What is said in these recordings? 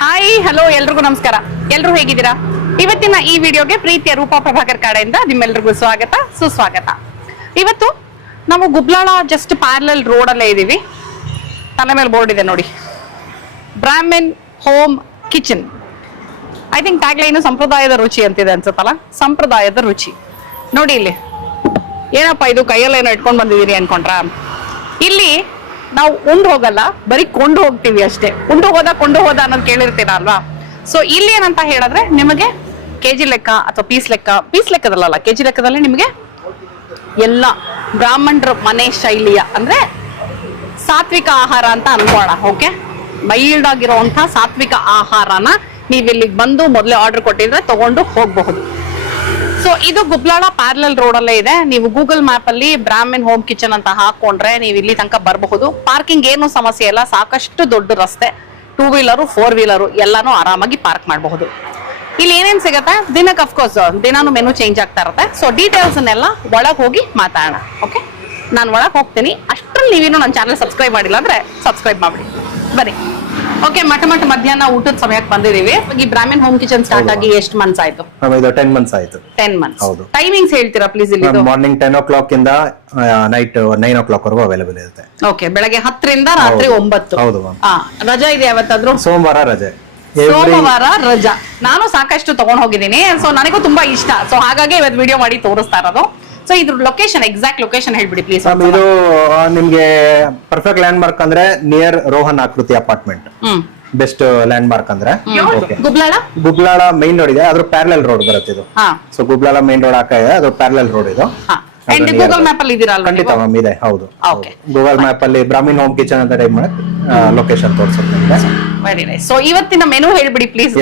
Hi hello ಎಲ್ರಿಗೂ ನಮಸ್ಕಾರ. ಎಲ್ರು ಹೇಗಿದ್ದೀರಾ? ಇವತ್ತಿನ ಈ ವಿಡಿಯೋಗೆ ಪ್ರೀತಿಯ ರೂಪಾ ಪ್ರಭಾಕರ್ ಕಡೆಯಿಂದ ನಿಮ್ಮೆಲ್ರಿಗೂ ಸ್ವಾಗತ ಸುಸ್ವಾಗತ. ಇವತ್ತು ನಾವು ಗುಬ್ಲಾಳ ಜಸ್ಟ್ ಪ್ಯಾರಲಲ್ ರೋಡ್ ಅಲ್ಲೇ ಇದೀವಿ. ತಲೆ ಮೇಲೆ ಬೋರ್ಡ್ ಇದೆ ನೋಡಿ, Brahmin home kitchen. I think tag line ಸಂಪ್ರದಾಯದ ರುಚಿ ಅಂತಿದೆ ಅನ್ಸುತ್ತಲ್ಲ, ಸಂಪ್ರದಾಯದ ರುಚಿ. ನೋಡಿ ಇಲ್ಲಿ ಏನಪ್ಪ ಇದು ಕೈಯಲ್ಲೇನೋ ಇಟ್ಕೊಂಡು ಬಂದಿದ್ದೀರಿ ಅನ್ಕೊಂಡ್ರ? ಇಲ್ಲಿ ನಾವು ಉಂಡು ಹೋಗಲ್ಲ, ಬರೀ ಕೊಂಡು ಹೋಗ್ತೀವಿ ಅಷ್ಟೇ. ಕೊಂಡು ಹೋದ ಅನ್ನೋದು ಕೇಳಿರ್ತೀರ ಅಲ್ವಾ? ಸೊ ಇಲ್ಲಿ ಏನಂತ ಹೇಳಿದ್ರೆ ನಿಮಗೆ ಕೆಜಿ ಲೆಕ್ಕ ಅಥವಾ ಪೀಸ್ ಲೆಕ್ಕದಲ್ಲ, ಕೆಜಿ ಲೆಕ್ಕದಲ್ಲಿ ನಿಮಗೆ ಎಲ್ಲ ಬ್ರಾಹ್ಮಣರ ಮನೆ ಶೈಲಿಯ ಅಂದ್ರೆ ಸಾತ್ವಿಕ ಆಹಾರ ಅಂತ ಅನ್ಕೋಣ. ಓಕೆ, ಮೈಲ್ಡ್ ಆಗಿರುವಂತಹ ಸಾತ್ವಿಕ ಆಹಾರನ ನೀವು ಇಲ್ಲಿಗೆ ಬಂದು ಮೊದಲೇ ಆರ್ಡರ್ ಕೊಟ್ಟಿದ್ರೆ ತಗೊಂಡು ಹೋಗಬಹುದು. ಸೊ ಇದು ಗುಬ್ಲಾಳ ಪ್ಯಾರಲಲ್ ರೋಡ್ ಅಲ್ಲೇ ಇದೆ. ನೀವು ಗೂಗಲ್ ಮ್ಯಾಪ್ ಅಲ್ಲಿ ಬ್ರಾಹ್ಮಿನ್ ಹೋಮ್ ಕಿಚನ್ ಅಂತ ಹಾಕೊಂಡ್ರೆ ನೀವು ಇಲ್ಲಿ ತನಕ ಬರಬಹುದು. ಪಾರ್ಕಿಂಗ್ ಏನು ಸಮಸ್ಯೆ ಇಲ್ಲ, ಸಾಕಷ್ಟು ದೊಡ್ಡ ರಸ್ತೆ, 2 ವೀಲರು 4 ವೀಲರು ಎಲ್ಲಾನು ಆರಾಮಾಗಿ ಪಾರ್ಕ್ ಮಾಡಬಹುದು. ಇಲ್ಲಿ ಏನೇನ್ ಸಿಗತ್ತೆ ದಿನಕ್ಕೆ, ಅಫ್ಕೋರ್ಸ್ ದಿನಾನು ಮೆನು ಚೇಂಜ್ ಆಗ್ತಾ ಇರುತ್ತೆ. ಸೊ ಡೀಟೇಲ್ಸ್ ಅನ್ನೆಲ್ಲ ಒಳಗೆ ಹೋಗಿ ಮಾತಾಡೋಣ. ಓಕೆ, ನಾನು ಒಳಗೆ ಹೋಗ್ತೀನಿ. ಅಷ್ಟ್ರಲ್ಲಿ ನೀವೇನು ನನ್ನ ಚಾನಲ್ ಸಬ್ಸ್ಕ್ರೈಬ್ ಮಾಡಿಲ್ಲ ಅಂದ್ರೆ ಸಬ್ಸ್ಕ್ರೈಬ್ ಮಾಡಿ ಬನ್ನಿ. ಓಕೆ, ಮಧ್ಯಾಹ್ನ ಊಟದ ಸಮಯಕ್ಕೆ ಬಂದಿದೀವಿ. ಈ ಬ್ರಾಹ್ಮಿನ್ ಹೋಮ್ ಕಿಚನ್ ಸ್ಟಾರ್ಟ್ ಆಗಿ ಎಷ್ಟು ಮಂತ್ಸ್ ಆಯ್ತು? 10 ಮಂತ್ಸ್ ಆಯ್ತು. 10 ಮಂತ್ಸ್. ಟೈಮಿಂಗ್ಸ್ ಹೇಳ್ತೀರಾ ಪ್ಲೀಸ್? ಇಲ್ಲಿ ಮಾರ್ನಿಂಗ್ 10 o'clock ಇಂದ ನೈಟ್ 9 o'clock ವರೆಗೂ ಅವೈಲೇಬಲ್ ಇರುತ್ತೆ. ಓಕೆ, ಬೆಳಗ್ಗೆ 10 ರಿಂದ ರಾತ್ರಿ 9. ಹೌದು. ರಜಾ ಇದೆ ಯಾವತ್ತಾದ್ರೂ? ಸೋಮವಾರ ರಜೆ. ಸೋಮವಾರ ರಜಾ. ನಾನು ಸಾಕಷ್ಟು ತಗೊಂಡ್ ಹೋಗಿದ್ದೀನಿ. ಸೊ ನನಗೂ ತುಂಬಾ ಇಷ್ಟ. ಸೊ ಹಾಗಾಗಿ ಇವತ್ತು ವಿಡಿಯೋ ಮಾಡಿ ತೋರಿಸ್ತಾ ಇರೋದು. ಸೊ ಇದ್ರ ಲೊಕೇಶನ್, ಎಕ್ಸಾಕ್ಟ್ ಲೊಕೇಶನ್ ಹೇಳ್ಬಿಡಿ ಪ್ಲೀಸ್. ಇದು ನಿಮ್ಗೆ ಪರ್ಫೆಕ್ಟ್ ಲ್ಯಾಂಡ್ ಮಾರ್ಕ್ ಅಂದ್ರೆ ನಿಯರ್ ರೋಹನ್ ಆಕೃತಿ ಅಪಾರ್ಟ್ಮೆಂಟ್. ಬೆಸ್ಟ್ ಲ್ಯಾಂಡ್ ಮಾರ್ಕ್ ಅಂದ್ರೆ ಗುಬ್ಲಾಳ ಮೈನ್ ರೋಡ್ ಇದೆ, ಅದ್ರ ಪ್ಯಾರಲಲ್ ರೋಡ್ ಬರುತ್ತೆ ಇದು. ಸೊ ಗುಬ್ಲಾಳ ಮೈನ್ ರೋಡ್ ಹಾಕಿದೆ, ಅದು ಪ್ಯಾರಲಲ್ ರೋಡ್ ಇದು. ಗೂಗಲ್ ಮ್ಯಾಪ್ ಅಲ್ಲಿ ಇದೀರಾ? ಖಂಡಿತ ಮ್ಯಾಮ್ ಇದೆ. ಹೌದು, ಗೂಗಲ್ ಮ್ಯಾಪ್ ಅಲ್ಲಿ ಬ್ರಾಹ್ಮಿನ್ ಹೋಮ್ ಕಿಚನ್ ಅಂತ ಟೈಪ್ ಮಾಡಿ ಲೊಕೇಶನ್ ತೋರಿಸುತ್ತೆ. Very nice. ಸೊ ಇವತ್ತಿನ ಮೆನು ಹೇಳ್ಬಿಡಿ ಪ್ಲೀಸ್.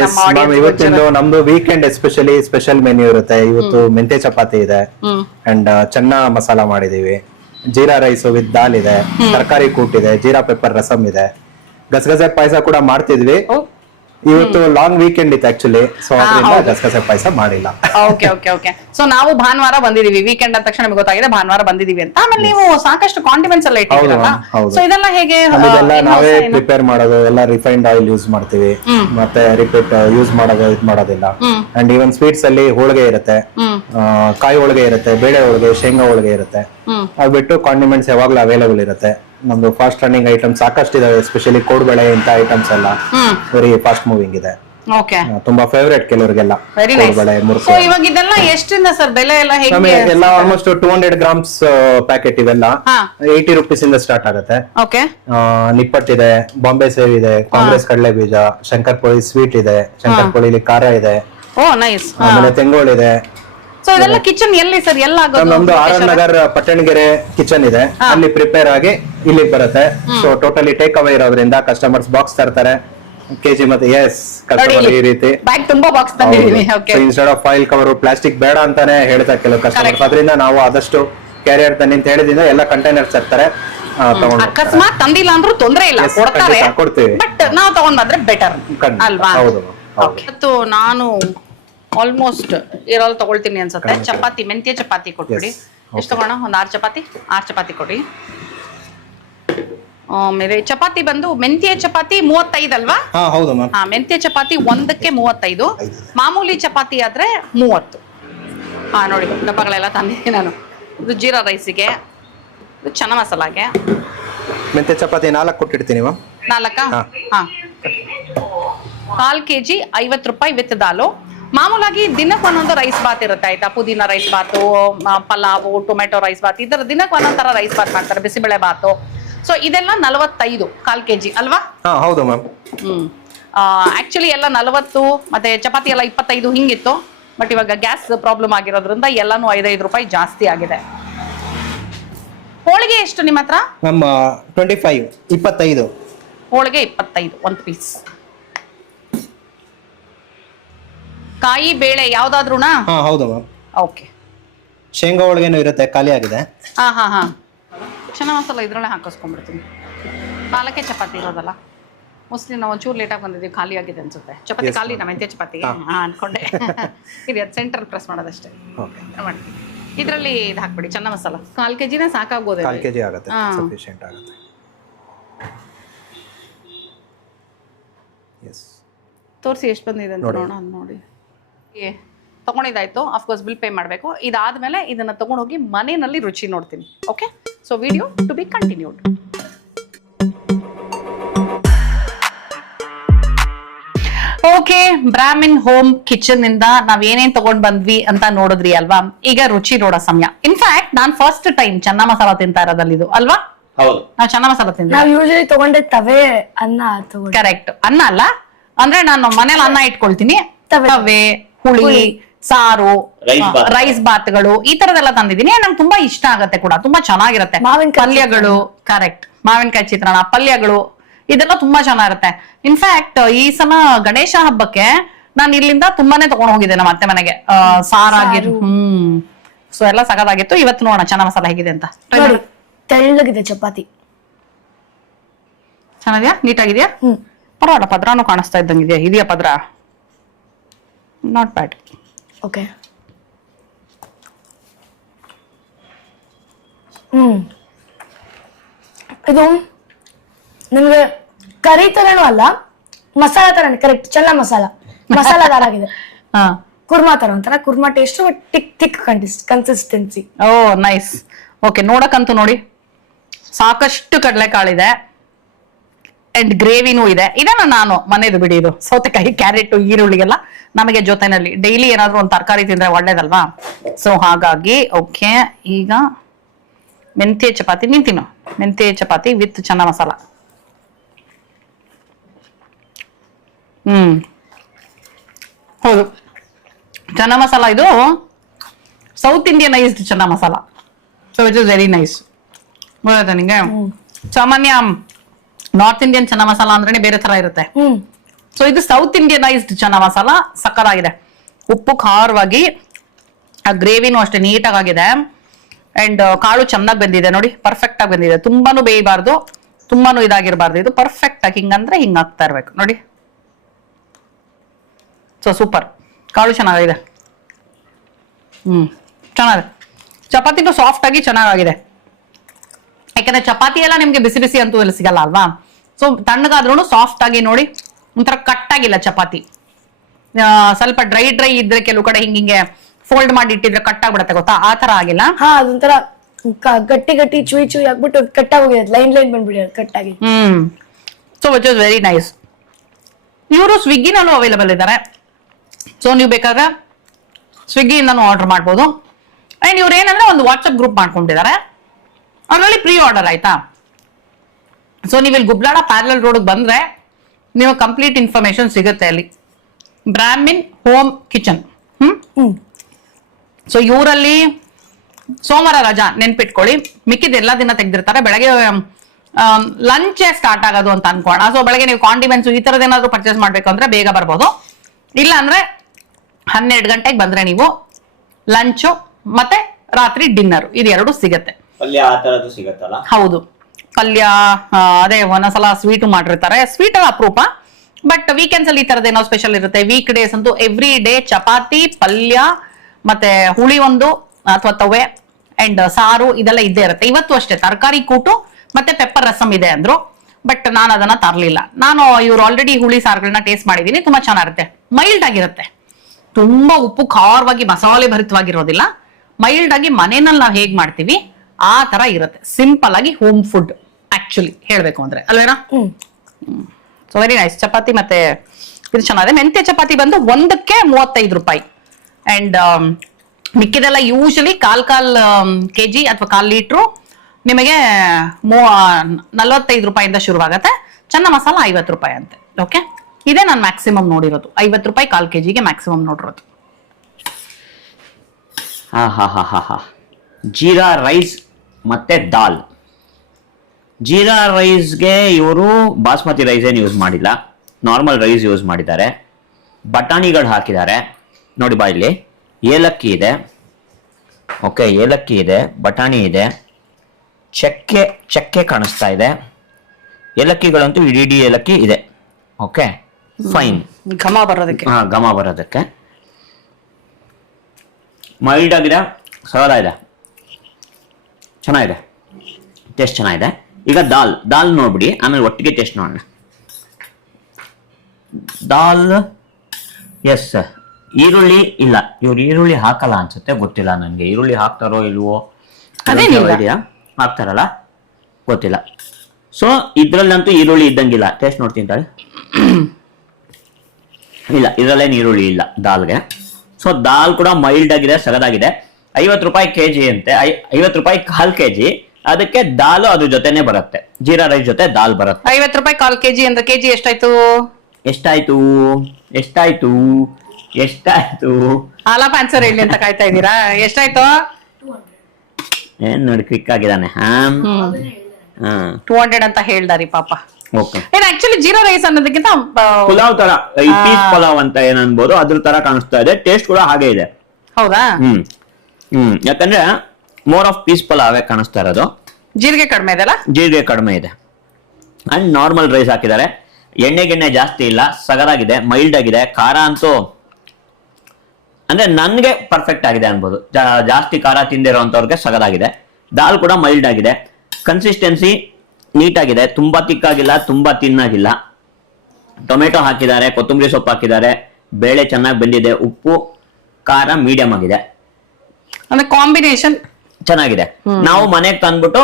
ಇವತ್ತಿಂದು ನಮ್ದು ವೀಕೆಂಡ್ ಎಸ್ಪೆಷಲಿ ಸ್ಪೆಷಲ್ ಮೆನ್ಯೂ ಇರುತ್ತೆ. ಇವತ್ತು ಮೆಂತೆ ಚಪಾತಿ ಇದೆ ಅಂಡ್ ಚೆನ್ನ ಮಸಾಲಾ ಮಾಡಿದೀವಿ, ಜೀರಾ ರೈಸ್ ವಿತ್ ದಾಲ್ ಇದೆ, ತರಕಾರಿ ಕೂಟ್ ಇದೆ, ಜೀರಾ ಪೆಪ್ಪರ್ ರಸಂ ಇದೆ, ಗಸಗಸೆ ಪಾಯಸ ಕೂಡ ಮಾಡ್ತಿದ್ವಿ. ಇವತ್ತು ಲಾಂಗ್ ವೀಕೆಂಡ್ ಇತ್ತು ಆಕ್ಚುಲಿ, ಸೊ ಅದರಿಂದ ಗಸಗಸೆ ಪಾಯಸ ಮಾಡಿಲ್ಲ. Okay okay okay. ಸೊ ನಾವು ಭಾನುವಾರ ಬಂದಿದೀವಿ, ವೀಕೆಂಡ್ ಅಂದ ತಕ್ಷಣ ನಮಗೆ ಗೊತ್ತಾಗಿದೆ ಭಾನುವಾರ ಬಂದಿದೀವಿ ಅಂತ. ಆಮೇಲೆ ನೀವು ಸಾಕಷ್ಟು ಕಾಂಡಿಮೆಂಟ್ಸ್ ಎಲ್ಲ ಇಟ್ಟಿದ್ದೀರಲ್ಲ, ಸೊ ಇದೆಲ್ಲ ಹೇಗೆ? ಇದೆಲ್ಲ ನಾವೇ ಪ್ರಿಪೇರ್ ಮಾಡೋದು, ಎಲ್ಲ ರಿಫೈನ್ಡ್ ಆಯಿಲ್ ಯೂಸ್ ಮಾಡ್ತೀವಿ, ಮತ್ತೆ ರಿಪೀಟ್ ಯೂಸ್ ಮಾಡೋದು ಇದು ಮಾಡೋದಿಲ್ಲ. ಅಂಡ್ ಈವನ್ ಸ್ವೀಟ್ಸ್ ಅಲ್ಲಿ ಹೋಳಿಗೆ ಇರುತ್ತೆ, ಕಾಯಿ ಹೋಳಿಗೆ ಇರುತ್ತೆ, ಬೇಳೆ ಹೋಳಿಗೆ, ಶೇಂಗಾ ಹೋಳಿಗೆ ಇರುತ್ತೆ. ಅದು ಬಿಟ್ಟು ಕಾಂಡಿಮೆಂಟ್ಸ್ ಯಾವಾಗ್ಲೂ ಅವೈಲೇಬಲ್ ಇರುತ್ತೆ. ನಮ್ದು ಫಾಸ್ಟ್ ರನ್ನಿಂಗ್ ಐಟಮ್ಸ್ ಸಾಕಷ್ಟು ಇದಾವೆ, ಎಸ್ಪೆಷಲಿ ಕೋಡ್ಬಳೆ ಇಂತ ಐಟಮ್ಸ್ ಎಲ್ಲ ವೆರಿ ಫಾಸ್ಟ್ ಮೂವಿಂಗ್ ಇದೆ. ತುಂಬಾ ಫೇವರೇಟ್ ಕೆಲವರಿಗೆಲ್ಲ ಕೋಡ್ಬಳೆ, ಮುರುಕು. ಇವಾಗ ಇದೆಲ್ಲ ಎಷ್ಟಿಂದ ಸರ್ ಬೆಲೆ ಎಲ್ಲ ಹೇಗೆ? ಎಲ್ಲ ಆಲ್ಮೋಸ್ಟ್ 200 grams ಪ್ಯಾಕೆಟ್ ಇವೆಲ್ಲ 80 rupees ಇಂದ ಸ್ಟಾರ್ಟ್ ಆಗುತ್ತೆ. ನಿಪ್ಪಟ್ಟಿದೆ, ಬಾಂಬೆ ಸೇವ್ ಇದೆ, ಕಾಂಗ್ರೆಸ್ ಕಡಲೆ ಬೀಜ, ಶಂಕರ್ ಪೋಳಿ ಸ್ವೀಟ್ ಇದೆ, ಶಂಕರ್ ಪೋಳಿಲಿ ಖಾರ ಇದೆ, ಆಮೇಲೆ ತೆಂಗೋಳ್ ಇದೆ. ಸೊ ಇದೆಲ್ಲ ಕಿಚನ್ ಎಲ್ಲಿ ಸರ್? ಎಲ್ಲ ನಮ್ದು ಆರ್ ನಗರ್ ಪಟ್ಟಣಗೆರೆ ಕಿಚನ್ ಇದೆ, ಅಲ್ಲಿ ಪ್ರಿಪೇರ್ ಆಗಿ ಇಲ್ಲಿ ಬರುತ್ತೆ. ಸೊ ಟೋಟಲಿ ಟೇಕ್ ಅವೇ ಇರೋದ್ರಿಂದ ಕಸ್ಟಮರ್ಸ್ ಬಾಕ್ಸ್ ತರ್ತಾರೆ, ಕೆಜಿ ಮತ್ತೆ ಕಸ್ಟಮರ್ ಈ ರೀತಿ ತುಂಬಾ ಬಾಕ್ಸ್ ತಂದಿದೀನಿ. Instead of file cover plastic ಬೇಡ ಅಂತಾನೆ ಹೇಳ್ತಾರೆ ಕೆಲವು ಕಸ್ಟಮರ್ಸ್. ಅದರಿಂದ ನಾವು ಆದಷ್ಟು ಕ್ಯಾರಿಯರ್ ತನ್ನಿ ಅಂತ ಹೇಳಿದ್ರೆ ಎಲ್ಲ ಕಂಟೈನರ್ಸ್ ತರ್ತಾರೆ. ಅಕಸ್ಮಾತ್ ತಂದಿಲ್ಲ ಅಂದ್ರೂ ತೊಂದ್ರೆ ಇಲ್ಲ, ಕೊಡ್ತಾರೆ, ಕೊಡ್ತೀವಿ. ಬಟ್ ನಾವು ತಗೊಂಡ್ ಬಂದ್ರೆ ಬೆಟರ್ ಅಲ್ವಾ? ಇವತ್ತು ನಾನು ಆಲ್ಮೋಸ್ಟ್ ಇರೋಲ್ ತಗೊಳ್ತೀನಿ ಅನ್ಸುತ್ತೆ. ಚಪಾತಿ, ಮೆಂತ್ಯ ಚಪಾತಿ ಕೊಟ್ಬಿಡಿ. ಎಷ್ಟು ತಗೋಣ? ಒಂದು 6 ಚಪಾತಿ ಕೊಡಿ. ಆಮೇಲೆ ಚಪಾತಿ ಬಂದು ಮೆಂತ್ಯ ಚಪಾತಿ 35 ಅಲ್ವಾ? ಮೆಂತ್ಯ ಚಪಾತಿ ಒಂದಕ್ಕೆ 35, ಮಾಮೂಲಿ ಚಪಾತಿ ಆದ್ರೆ 30. ನೋಡಿ ಡಬ್ಬಗಳೆಲ್ಲ ತಂದಿದ್ದೀನಿ ನಾನು. ಇದು ಜೀರಾ ರೈಸಿಗೆ, ಇದು ಚೆನ್ನ ಮಸಾಲಾಗೆ. ಮೆಂತ್ಯ ಚಪಾತಿ 4 ಕೊಟ್ಟಿಡ್ತೀನಿ. 4? 1/4 kg 50 ರೂಪಾಯಿ ವಿತ್ ದಾಲು. ಮಾಮೂಲಾಗಿ ದಿನಕ್ಕೆ ಒಂದೊಂದು ರೈಸ್ ಬಾತ್ ಇರುತ್ತೆ ಆಯ್ತಾ? ಪುದೀನ ರೈಸ್ ಬಾತು, ಪಲಾವು, ಟೊಮೆಟೊ ರೈಸ್ ಬಾತ್, ಈ ತರ ದಿನಕ್ಕೆ ಒಂದೊಂದ್ ತರ ರೈಸ್ ಬಾತ್ ಮಾಡ್ತಾರೆ, ಬಿಸಿಬೇಳೆ ಬಾತು. ಸೊ ಇದೆಲ್ಲ 45, 1/4 kg ಅಲ್ವಾ? ಹೌದು ಮ್ಯಾಮ್. ಆಕ್ಚುಲಿ ಎಲ್ಲ 40 ಮತ್ತೆ ಚಪಾತಿ ಎಲ್ಲ 25 ಹಿಂಗಿತ್ತು. ಬಟ್ ಇವಾಗ ಗ್ಯಾಸ್ ಪ್ರಾಬ್ಲಮ್ ಆಗಿರೋದ್ರಿಂದ ಎಲ್ಲಾನು 5 ರೂಪಾಯಿ ಜಾಸ್ತಿ ಆಗಿದೆ. ಹೋಳಿಗೆ ಎಷ್ಟು ನಿಮ್ಮ ಹತ್ರ? 25. ಹೋಳಿಗೆ 25 1 ಪೀಸ್. ಕಾಯಿ ಬೇಳೆ ಯಾವ್ದಾದ್ರೂನಾ? ಹೌದು ಮ್ಯಾಮ್. ಓಕೆ. ಶೇಂಗಾ ಹೋಳಿಗೆನೂ ಇರುತ್ತೆ, ಖಾಲಿ ಆಗಿದೆ. ಚೆನ್ನ ಮಸಾಲ ಇದ್ರಲ್ಲೇ ಹಾಕಿಸ್ಕೊಂಡ್ಬಿಡ್ತೀನಿ. 4 ಚಪಾತಿ ಇರೋದಲ್ಲ, ಮೋಸ್ಟ್ಲಿ ನಾವು ಒಂಚೂರು ಲೇಟಾಗಿ ಬಂದಿದ್ದೀವಿ, ಖಾಲಿ ಆಗಿದೆ ಅನ್ಸುತ್ತೆ. ಚಪಾತಿ ಖಾಲಿ ಮೆಂತ್ಯ ಚಪಾತಿ ಅನ್ಕೊಂಡೆ. ಇದು ಸೆಂಟ್ರಲ್ ಪ್ರೆಸ್ ಮಾಡೋದಷ್ಟೇ. ಮಾಡಿ ಇದರಲ್ಲಿ ಇದು ಹಾಕ್ಬಿಡಿ, ಚೆನ್ನ ಮಸಾಲ 4 kg ಸಾಕಾಗೋದು. 4 kg ಆಗುತ್ತೆ, ಸಫಿಷಿಯಂಟ್ ಆಗುತ್ತೆ. ತೋರಿಸಿ ಎಷ್ಟು ಬಂದಿದೆ ಅಂತ ನೋಡೋಣ ನೋಡಿ. ತಗೊಂಡಿದ್ದಾಯ್ತು, ಅಫ್ಕೋರ್ಸ್ ಬಿಲ್ ಪೇ ಮಾಡಬೇಕು. ಇದಾದ್ಮೇಲೆ ಇದನ್ನ ತಗೊಂಡೋಗಿ ಮನೆಯಲ್ಲಿ ರುಚಿ ನೋಡ್ತೀನಿ. Okay, so video to be continued. Okay, Brahmin home kitchen ಇಂದ ನಾವ್ ಏನೇನ್ ತಗೊಂಡ್ ಬಂದ್ವಿ ಅಂತ ನೋಡಿದ್ರಿ ಅಲ್ವಾ. ಈಗ ರುಚಿ ನೋಡೋ ಸಮಯ. ಇನ್ಫ್ಯಾಕ್ಟ್ ನಾನ್ ಫಸ್ಟ್ ಟೈಮ್ ಚೆನ್ನ ಮಸಾಲ ತಿಂತಾ ಇರೋದಲ್ಲಿದು ಅಲ್ವಾ. ನಾವ್ ಚೆನ್ನ ಮಸಾಲ ತಿಂದ್ವಿ. ನಾವ್ ಯೂಶಲಿ ತಗೊಂಡೆ ತವೆ ಅನ್ನ ತಗೊಂಡು. ಕರೆಕ್ಟ್, ಅನ್ನ ಅಲ್ಲ ಅಂದ್ರೆ ನಾನು ಮನೇಲಿ ಅನ್ನ ಇಟ್ಕೊಳ್ತೀನಿ. ತವೆ, ಹುಳಿ, ಸಾರು, ರೈಸ್ ಬಾತ್ಗಳು ಈ ತರದೆಲ್ಲ ತಂದಿದ್ದೀನಿ. ನಂಗೆ ತುಂಬಾ ಇಷ್ಟ ಆಗತ್ತೆ ಕೂಡ, ತುಂಬಾ ಚೆನ್ನಾಗಿರುತ್ತೆ. ಪಲ್ಯಗಳು, ಕರೆಕ್ಟ್, ಮಾವಿನಕಾಯಿ ಚಿತ್ರಾನ್ನ, ಪಲ್ಯಗಳು ಇದೆಲ್ಲ ತುಂಬಾ ಚೆನ್ನಾಗಿರುತ್ತೆ. ಇನ್ಫ್ಯಾಕ್ಟ್ ಈ ಸಲ ಗಣೇಶ ಹಬ್ಬಕ್ಕೆ ನಾನು ಇಲ್ಲಿಂದ ತುಂಬಾನೇ ತಗೊಂಡ್ ಹೋಗಿದ್ದೆ ನಮ್ಮ ಅತ್ತೆ ಮನೆಗೆ. ಸಾರಾಗಿರ್ ಸೊ ಎಲ್ಲ ಸಗದಾಗಿತ್ತು. ಇವತ್ತು ನೋಡೋಣ ಚೆನ್ನ ಮಸಾಲ ಹೇಗಿದೆ ಅಂತ. ತೆಳ್ಳಗಿದೆ ಚಪಾತಿ. ಚೆನ್ನಾಗಿದ್ಯಾ? ನೀಟಾಗಿದ್ಯಾ? ಪರವಾಗಿಲ್ಲ, ಪದ್ರಾನು ಕಾಣಿಸ್ತಾ ಇದ್ದಂಗಿದೆಯಾ? ಇದೆಯಾ ಪದ್ರ? Not bad. ಓಕೆ, ಇದು ನಿಮ್ಗೆ ಕರಿ ತರನೂ ಅಲ್ಲ, ಮಸಾಲಾ ತರನೇ. ಕರೆಕ್ಟ್, ಚೆನ್ನ ಮಸಾಲಾದಾರ ಆಗಿದೆ. ಕುರ್ಮಾ ತರ ಒಂಥರ kurma taste, but thick consistency. Oh nice. Okay, ನೋಡಕ್ಕಂತೂ ನೋಡಿ ಸಾಕಷ್ಟು ಕಡಲೆಕಾಳಿದೆ ಅಂಡ್ ಗ್ರೇವಿನೂ ಇದೆ. ಇದನ್ನ ನಾನು ಮನೆದು ಬಿಡಿ, ಇದು ಸೌತೆಕಾಯಿ, ಕ್ಯಾರೆಟ್, ಈರುಳ್ಳಿಗೆಲ್ಲ ನಮಗೆ ಜೊತೆನಲ್ಲಿ ಡೈಲಿ ಏನಾದ್ರು ಒಂದು ತರಕಾರಿ ತಿಂದ್ರೆ ಒಳ್ಳೇದಲ್ವಾ. ಸೊ ಹಾಗಾಗಿ ಓಕೆ, ಈಗ ಮೆಂತ್ಯ ಚಪಾತಿ ನಿಂತಿನ ಮೆಂತ್ಯ ಚಪಾತಿ ವಿತ್ ಚೆನ್ನ ಮಸಾಲ. ಹೌದು, ಚೆನ್ನ ಮಸಾಲ ಇದು ಸೌತ್ ಇಂಡಿಯನೈಸ್ಡ್ ಚೆನ್ನ masala. So it is very nice. ಗೊತ್ತಾಯ್ತಾ ನಿಂಗೆ? ಸಾಮಾನ್ಯ ನಾರ್ತ್ ಇಂಡಿಯನ್ ಚೆನ್ನ ಮಸಾಲ ಅಂದ್ರೆ ಬೇರೆ ತರ ಇರುತ್ತೆ. ಸೊ ಇದು ಸೌತ್ ಇಂಡಿಯನೈಸ್ಡ್ ಚೆನ್ನ ಮಸಾಲ ಸಕ್ಕತ್ತಾಗಿದೆ. ಉಪ್ಪು ಖಾರವಾಗಿ, ಆ ಗ್ರೇವಿನೂ ಅಷ್ಟೇ ನೀಟಾಗಿ ಆಗಿದೆ. ಅಂಡ್ ಕಾಳು ಚೆನ್ನಾಗಿ ಬೆಂದಿದೆ ನೋಡಿ, ಪರ್ಫೆಕ್ಟ್ ಆಗಿ ಬೆಂದಿದೆ. ತುಂಬಾನು ಬೇಯಬಾರ್ದು, ತುಂಬಾನು ಇದಾಗಿರ್ಬಾರ್ದು. ಇದು ಪರ್ಫೆಕ್ಟ್ ಆಗಿ ಹಿಂಗಂದ್ರೆ ಹಿಂಗ್ ಆಗ್ತಾ ಇರ್ಬೇಕು ನೋಡಿ. ಸೊ ಸೂಪರ್, ಕಾಳು ಚೆನ್ನಾಗಿದೆ. ಚೆನ್ನಾಗಿದೆ. ಚಪಾತಿನೂ ಸಾಫ್ಟ್ ಆಗಿ ಚೆನ್ನಾಗಿದೆ. ಯಾಕಂದ್ರೆ ಚಪಾತಿ ಎಲ್ಲ ನಿಮ್ಗೆ ಬಿಸಿ ಬಿಸಿ ಅಂತೂ ಎಲ್ಲ ಸಿಗಲ್ಲ ಅಲ್ವಾ. ಸೊ ತಣ್ಣಗಾದ್ರೂ ಸಾಫ್ಟ್ ಆಗಿ ನೋಡಿ, ಒಂಥರ ಕಟ್ ಆಗಿಲ್ಲ ಚಪಾತಿ. ಸ್ವಲ್ಪ ಡ್ರೈ ಇದ್ರೆ ಕೆಲವು ಕಡೆ ಹಿಂಗೆ ಫೋಲ್ಡ್ ಮಾಡಿ ಇಟ್ಟಿದ್ರೆ ಕಟ್ ಆಗ್ಬಿಡತ್ತೆ, ಗೊತ್ತಾ? ಆ ತರ ಆಗಿಲ್ಲ. ಅದೊಂಥರ ಗಟ್ಟಿ ಚುಯಿ ಆಗ್ಬಿಟ್ಟು ಕಟ್ ಆಗೋಗಿದೆ, ಲೈನ್ ಬಂದ್ಬಿಡಿ ಕಟ್ ಆಗಿ. So which is very nice. ಇವರು ಸ್ವಿಗ್ಗಿನಲ್ಲೂ ಅವೈಲಬಲ್ ಇದ್ದಾರೆ. ಸೊ ನೀವು ಬೇಕಾದ್ರೆ ಸ್ವಿಗ್ಗಿಯಿಂದನೂ ಆರ್ಡರ್ ಮಾಡ್ಬೋದು. ಅಂಡ್ ಇವ್ರು ಏನಂದ್ರೆ ಒಂದು ವಾಟ್ಸ್ಆಪ್ ಗ್ರೂಪ್ ಮಾಡ್ಕೊಂಡಿದ್ದಾರೆ, ಅದರಲ್ಲಿ ಪ್ರೀ ಆರ್ಡರ್ ಆಯ್ತಾ. ಸೊ ನೀವು ಇಲ್ಲಿ ಗುಬ್ಲಾಳ ಪ್ಯಾರಲಲ್ ರೋಡ್ ಬಂದ್ರೆ ನೀವು ಕಂಪ್ಲೀಟ್ ಇನ್ಫಾರ್ಮೇಶನ್ ಸಿಗುತ್ತೆ ಅಲ್ಲಿ. Brahmin home kitchen. ಸೊ ಇವರಲ್ಲಿ ಸೋಮವಾರ ರಜಾ ನೆನ್ಪಿಟ್ಕೊಳ್ಳಿ, ಮಿಕ್ಕಿದ ಎಲ್ಲಾ ದಿನ ತೆಗ್ದಿರ್ತಾರೆ. ಬೆಳಗ್ಗೆ ಲಂಚ್ ಸ್ಟಾರ್ಟ್ ಆಗೋದು ಅಂತ ಅನ್ಕೋಣ. ಸೊ ಬೆಳಗ್ಗೆ ನೀವು ಕಾಂಡಿಮೆಂಟ್ಸ್ ಈ ತರದ್ ಏನಾದ್ರು ಪರ್ಚೇಸ್ ಮಾಡ್ಬೇಕು ಅಂದ್ರೆ ಬೇಗ ಬರ್ಬೋದು. ಇಲ್ಲ ಅಂದ್ರೆ 12 ಗಂಟೆಗೆ ಬಂದ್ರೆ ನೀವು ಲಂಚು ಮತ್ತೆ ರಾತ್ರಿ ಡಿನ್ನರ್ ಇದು ಎರಡು ಸಿಗತ್ತೆ. ಪಲ್ಯ ಆ ತರದ್ದು ಸಿಗತ್ತಲ್ಲ? ಹೌದು, ಪಲ್ಯ ಅದೇ ಒಂದೊಂದ್ಸಲ ಸ್ವೀಟು ಮಾಡಿರ್ತಾರೆ. ಸ್ವೀಟ್ ಅಪರೂಪ, ಬಟ್ ವೀಕೆಂಡ್ಸ್ ಅಲ್ಲಿ ಈ ತರದ್ ಏನೋ ಸ್ಪೆಷಲ್ ಇರುತ್ತೆ. ವೀಕ್ ಡೇಸ್ ಅಂತೂ ಎವ್ರಿ ಡೇ ಚಪಾತಿ, ಪಲ್ಯ, ಮತ್ತೆ ಹುಳಿ ಒಂದು ಅಥವಾ ತವೆ ಅಂಡ್ ಸಾರು ಇದೆಲ್ಲ ಇದ್ದೇ ಇರುತ್ತೆ. ಇವತ್ತು ಅಷ್ಟೇ ತರಕಾರಿ ಕೂಟು ಮತ್ತೆ ಪೆಪ್ಪರ್ ರಸಂ ಇದೆ ಅಂದ್ರು, ಬಟ್ ನಾನು ಅದನ್ನ ತರ್ಲಿಲ್ಲ. ನಾನು ಇವ್ರು ಆಲ್ರೆಡಿ ಹುಳಿ ಸಾರುಗಳನ್ನ ಟೇಸ್ಟ್ ಮಾಡಿದೀನಿ, ತುಂಬಾ ಚೆನ್ನಾಗಿರುತ್ತೆ. ಮೈಲ್ಡ್ ಆಗಿರುತ್ತೆ, ತುಂಬಾ ಉಪ್ಪು ಖಾರವಾಗಿ ಮಸಾಲೆ ಭರಿತವಾಗಿರೋದಿಲ್ಲ. ಮೈಲ್ಡ್ ಆಗಿ ಮನೆಯಲ್ಲಿ ನಾವು ಹೇಗ್ ಮಾಡ್ತೀವಿ ಆ ತರ ಇರುತ್ತೆ. ಸಿಂಪಲ್ ಆಗಿ ಹೋಮ್ ಫುಡ್ ಆಕ್ಚುಲಿ ಹೇಳ್ಬೇಕು ಅಂದ್ರೆ, ಅಲ್ವೇನಾ? So very nice. ಚಪಾತಿ ಮತ್ತೆ ಇದು ಚೆನ್ನಾಗಿದೆ. ಮೆಂತ್ಯ ಚಪಾತಿ ಬಂದು ಒಂದಕ್ಕೆ 35 ರೂಪಾಯಿ. ಅಂಡ್ ಮಿಕ್ಕಿದೆಲ್ಲ ಯೂಶಲಿ ಕಾಲ್ ಕೆಜಿ ಅಥವಾ 1/4 ಲೀಟ್ರು ನಿಮಗೆ 45 ರೂಪಾಯಿಂದ ಶುರುವಾಗತ್ತೆ. ಚೆನ್ನ ಮಸಾಲ 50 ರೂಪಾಯಿ ಅಂತೆ. ಓಕೆ, ಇದೇ ನಾನು ಮ್ಯಾಕ್ಸಿಮಮ್ ನೋಡಿರೋದು. 50 ರೂಪಾಯಿ 1/4 ಕೆಜಿಗೆ ಮ್ಯಾಕ್ಸಿಮಮ್ ನೋಡಿರೋದು. ಜೀರಾ ರೈಸ್ ಮತ್ತೆ ದಾಲ್. ಜೀರಾ ರೈಸ್ಗೆ ಇವರು ಬಾಸ್ಮತಿ ರೈಸ್ ಏನು ಯೂಸ್ ಮಾಡಿಲ್ಲ, ನಾರ್ಮಲ್ ರೈಸ್ ಯೂಸ್ ಮಾಡಿದ್ದಾರೆ. ಬಟಾಣಿಗಳು ಹಾಕಿದ್ದಾರೆ ನೋಡಿ ಬಾ, ಇಲ್ಲಿ ಏಲಕ್ಕಿ ಇದೆ. ಓಕೆ, ಏಲಕ್ಕಿ ಇದೆ, ಬಟಾಣಿ ಇದೆ, ಚಕ್ಕೆ ಕಾಣಿಸ್ತಾ ಇದೆ. ಏಲಕ್ಕಿಗಳಂತೂ ಇಡೀ ಏಲಕ್ಕಿ ಇದೆ. ಓಕೆ ಫೈನ್, ಘಮ ಬರೋದಕ್ಕೆ. ಘಮ ಬರೋದಕ್ಕೆ ಮೈಲ್ಡ್ ಆಗಿದೆ, ಸರಳ ಇದೆ, ಚೆನ್ನಾಗಿದೆ, ಟೇಸ್ಟ್ ಚೆನ್ನಾಗಿದೆ. ಈಗ ದಾಲ್ ನೋಡ್ಬಿಡಿ, ಆಮೇಲೆ ಒಟ್ಟಿಗೆ ಟೇಸ್ಟ್ ನೋಡೋಣ. ದಾಲ್ ಎಸ್. ಈರುಳ್ಳಿ ಇಲ್ಲ, ಇವ್ರು ಈರುಳ್ಳಿ ಹಾಕಲ್ಲ ಅನ್ಸುತ್ತೆ, ಗೊತ್ತಿಲ್ಲ ನನಗೆ. ಈರುಳ್ಳಿ ಹಾಕ್ತಾರೋ ಇಲ್ವೋ ಅದೇನಿಲ್ಲ. ಐಡಿಯಾ. ಹಾಕ್ತಾರಲ್ಲ ಗೊತ್ತಿಲ್ಲ. ಸೊ ಇದ್ರಲ್ಲಂತೂ ಈರುಳ್ಳಿ ಇದ್ದಂಗಿಲ್ಲ. ಟೇಸ್ಟ್ ನೋಡ್ತೀನಿ ತಾಳೆ. ಇಲ್ಲ, ಇದ್ರಲ್ಲೇನು ಈರುಳ್ಳಿ ಇಲ್ಲ ದಾಲ್ಗೆ. ಸೊ ದಾಲ್ ಕೂಡ ಮೈಲ್ಡ್ ಆಗಿದೆ, ಸಗದಾಗಿದೆ. 50 ರೂಪಾಯಿ ಕೆಜಿ ಅಂತೆ, 50 ರೂಪಾಯಿ 1/4 ಕೆಜಿ. ಅದಕ್ಕೆ ದಾಲು ಅದ್ರ ಜೊತೆನೆ ಬರುತ್ತೆ, ಜೀರಾ ರೈಸ್ ಜೊತೆ ದಾಲ್ ಬರುತ್ತೆ. 50 ರೂಪಾಯಿ 1/4 ಕೆಜಿ ಅಂದ್ರೆ ಕೆಜಿ ಎಷ್ಟಾಯ್ತು? ಎಷ್ಟಾಯ್ತು ಎಷ್ಟಾಯ್ತು ಎಷ್ಟಾಯ್ತು? ಆಲಾಪ ಆನ್ಸರ್ ಹೇಳಿ ಅಂತ ಕಾಯ್ತಾ ಇದ್ದೀರಾ? ಎಷ್ಟಾಯ್ತು? ಏನ್ ನೋಡಿ ಕ್ವಿಕ್ ಆಗಿದಾನೆ. ಹಾ 200 ಅಂತ ಹೇಳ್ದಾರಿ ಪಾಪ. ಓಕೆ. ಏನ್ ಆಕ್ಚುಲಿ ಜೀರಾ ರೈಸ್ ಅನ್ನೋದಕ್ಕಿಂತ ಪುಲಾವ್ ತರ, ಈ ಪೀಸ್ ಪಲಾವ್ ಅಂತ ಏನ್ ಅನ್ಬೋದು, ಅದ್ರ ತರ ಕಾಣಿಸ್ತಾ ಇದೆ. ಟೇಸ್ಟ್ ಕೂಡ ಹಾಗೆ ಇದೆ. ಹೌದಾ? ಯಾಕಂದ್ರೆ ಮೋರ್ ಆಫ್ ಪೀಸ್ ಪಲಾವೇ ಕಾಣಿಸ್ತಾ ಇರೋದು. ಜೀರಿಗೆ ಕಡಿಮೆ ಇದೆಲ್ಲ, ಜೀರಿಗೆ ಕಡಿಮೆ ಇದೆ. ಅಂಡ್ ನಾರ್ಮಲ್ ರೈಸ್ ಹಾಕಿದ್ದಾರೆ. ಎಣ್ಣೆ ಜಾಸ್ತಿ ಇಲ್ಲ, ಸಗದಾಗಿದೆ, ಮೈಲ್ಡ್ ಆಗಿದೆ. ಖಾರ ಅಂತೂ ಅಂದ್ರೆ ನನ್ಗೆ ಪರ್ಫೆಕ್ಟ್ ಆಗಿದೆ ಅನ್ಬೋದು. ಜಾಸ್ತಿ ಖಾರ ತಿಂದಿರೋಂಥವ್ರಿಗೆ ಸಗದಾಗಿದೆ. ದಾಲ್ ಕೂಡ ಮೈಲ್ಡ್ ಆಗಿದೆ. ಕನ್ಸಿಸ್ಟೆನ್ಸಿ ನೀಟ್ ಆಗಿದೆ, ತುಂಬಾ ತಿಕ್ಕಾಗಿಲ್ಲ, ತುಂಬಾ ತಿನ್ನಾಗಿಲ್ಲ. ಟೊಮೆಟೊ ಹಾಕಿದ್ದಾರೆ, ಕೊತ್ತಂಬರಿ ಸೊಪ್ಪು ಹಾಕಿದ್ದಾರೆ, ಬೇಳೆ ಚೆನ್ನಾಗಿ ಬೆಂದಿದೆ, ಉಪ್ಪು ಖಾರ ಮೀಡಿಯಂ ಆಗಿದೆ, ಅಂದ್ರೆ ಕಾಂಬಿನೇಷನ್ ಚೆನ್ನಾಗಿದೆ. ನಾವು ಮನೆಗೆ ತಂದ್ಬಿಟ್ಟು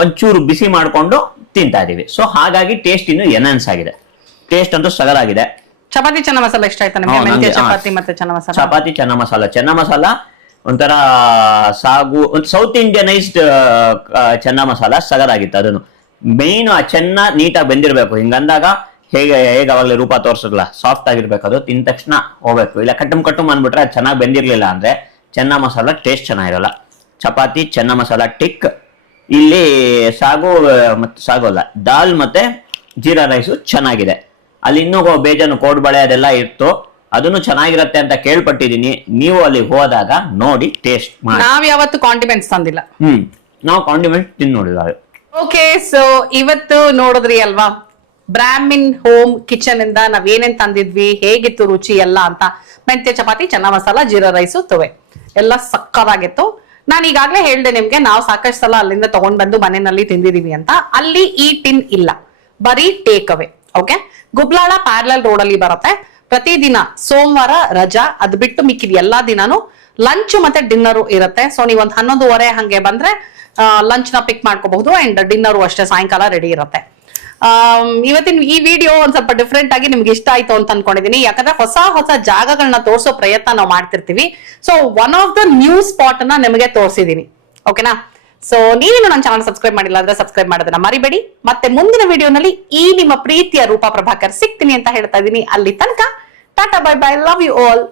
ಒಂಚೂರು ಬಿಸಿ ಮಾಡ್ಕೊಂಡು ತಿಂತಾ ಇದೀವಿ. ಸೊ ಹಾಗಾಗಿ ಟೇಸ್ಟ್ ಇನ್ನು ಎನ್ಹಾನ್ಸ್ ಆಗಿದೆ. ಟೇಸ್ಟ್ ಅಂತೂ ಸಗದಾಗಿದೆ. ಚಪಾತಿ ಚೆನ್ನ ಮಸಾಲ ಇಷ್ಟ ಆಯ್ತಾ ನಿಮ್ಗೆ? ಮೆಂತ್ಯ ಚಪಾತಿ ಮತ್ತೆ ಚೆನ್ನ ಮಸಾಲ. ಚಪಾತಿ ಚೆನ್ನ ಮಸಾಲ, ಚೆನ್ನ ಮಸಾಲ ಒಂಥರ ಸಾಗು, ಒಂದು ಸೌತ್ ಇಂಡಿಯನೈಸ್ಡ್ ಚೆನ್ನ ಮಸಾಲ ಸಗದಾಗಿತ್ತು. ಅದನ್ನು ಮೇನ್ ಆ ಚೆನ್ನ ನೀಟಾಗಿ ಬೆಂದಿರ್ಬೇಕು. ಹಿಂಗಂದಾಗ ಹೇಗೆ ಅವಾಗಲೇ ರೂಪ ತೋರ್ಸಲ್ಲ, ಸಾಫ್ಟ್ ಆಗಿರ್ಬೇಕು. ಅದು ತಿಂದ ತಕ್ಷಣ ಹೋಗ್ಬೇಕು. ಇಲ್ಲ ಕಟ್ಟುಮ್ ಅಂದ್ಬಿಟ್ರೆ ಅದು ಚೆನ್ನಾಗಿ ಬೆಂದಿರ್ಲಿಲ್ಲ ಅಂದ್ರೆ ಚೆನ್ನ ಮಸಾಲ ಟೇಸ್ಟ್ ಚೆನ್ನಾಗಿರಲ್ಲ. ಚಪಾತಿ ಚೆನ್ನ ಮಸಾಲ ಟಿಕ್. ಇಲ್ಲಿ ಸಾಗು ಅಲ್ಲ, ದಾಲ್ ಮತ್ತೆ ಜೀರಾ ರೈಸು ಚೆನ್ನಾಗಿದೆ. ಅಲ್ಲಿ ಇನ್ನೂ ಬೇಜಾನು ಕೋಡ್ಬಳೆ ಅದೆಲ್ಲ ಇತ್ತು, ಅದನ್ನು ಚೆನ್ನಾಗಿರತ್ತೆ ಅಂತ ಕೇಳ್ಪಟ್ಟಿದೀನಿ. ನೀವು ಅಲ್ಲಿ ಹೋದಾಗ ನೋಡಿ ಟೇಸ್ಟ್ ಮಾಡಿ. ನಾವ್ ಯಾವತ್ತು ಕಾಂಡಿಮೆಂಟ್ಸ್ ತಂದಿಲ್ಲ. ನಾವು ಕಾಂಡಿಮೆಂಟ್ ತಿಂದು ನೋಡಿದಾಗ. ಓಕೆ, ಸೊ ಇವತ್ತು ನೋಡಿದ್ರಿ ಅಲ್ವಾ ಬ್ರಾಹ್ಮಿನ್ ಹೋಮ್ ಕಿಚನ್ ಇಂದ ನಾವ್ ಏನೇನ್ ತಂದಿದ್ವಿ, ಹೇಗಿತ್ತು ರುಚಿ ಎಲ್ಲ ಅಂತ. ಮೆಂತ್ಯ ಚಪಾತಿ, ಚೆನ್ನ ಮಸಾಲ, ಜೀರಾ ರೈಸು, ತವೆ ಎಲ್ಲ ಸಕ್ಕತ್ತಾಗಿತ್ತು. ನಾನು ಈಗಾಗ್ಲೇ ಹೇಳ್ದೆ ನಿಮ್ಗೆ, ನಾವು ಸಾಕಷ್ಟು ಸಲ ಅಲ್ಲಿಂದ ತಗೊಂಡ್ ಬಂದು ಮನೆಯಲ್ಲಿ ತಿಂದಿದೀವಿ ಅಂತ. ಅಲ್ಲಿ ಈ ಟಿನ್ ಇಲ್ಲ, ಬರೀ take away. Okay, Gubbalala parallel road ಅಲ್ಲಿ ಬರುತ್ತೆ. ಪ್ರತಿದಿನ ಸೋಮವಾರ ರಜಾ, ಅದ್ ಬಿಟ್ಟು ಮಿಕ್ಕಿದ ಎಲ್ಲಾ ದಿನಾನು ಲಂಚ್ ಮತ್ತೆ ಡಿನ್ನರ್ ಇರುತ್ತೆ. ಸೊ ನೀವ್ ಒಂದ್ 11:30 ಹಂಗೆ ಬಂದ್ರೆ ಲಂಚ್ ನ ಪಿಕ್ ಮಾಡ್ಕೋಬಹುದು. ಅಂಡ್ ಡಿನ್ನರ್ ಅಷ್ಟೇ ಸಾಯಂಕಾಲ ರೆಡಿ ಇರುತ್ತೆ. ಇವತ್ತಿನ ಈ ವಿಡಿಯೋ ಒಂದ್ ಸ್ವಲ್ಪ ಡಿಫ್ರೆಂಟ್ ಆಗಿ ನಿಮ್ಗೆ ಇಷ್ಟ ಆಯ್ತು ಅಂತ ಅನ್ಕೊಂಡಿದೀನಿ. ಯಾಕಂದ್ರೆ ಹೊಸ ಹೊಸ ಜಾಗಗಳನ್ನ ತೋರಿಸೋ ಪ್ರಯತ್ನ ನಾವು ಮಾಡ್ತಿರ್ತೀವಿ. So one of the new spot ನ ನಿಮಗೆ ತೋರಿಸಿದೀನಿ. ಓಕೆನಾ? ಸೊ ನೀವೇನು ನನ್ನ ಚಾನಲ್ ಸಬ್ಸ್ಕ್ರೈಬ್ ಮಾಡಿಲ್ಲ ಅಂದ್ರೆ ಸಬ್ಸ್ಕ್ರೈಬ್ ಮಾಡೋದನ್ನ ಮರಿಬೇಡಿ. ಮತ್ತೆ ಮುಂದಿನ ವಿಡಿಯೋನಲ್ಲಿ ಈ ನಿಮ್ಮ ಪ್ರೀತಿಯ ರೂಪಾ ಪ್ರಭಾಕರ್ ಸಿಗ್ತೀನಿ ಅಂತ ಹೇಳ್ತಾ ಇದೀನಿ. ಅಲ್ಲಿ ತನಕ tata, bye bye, love you all.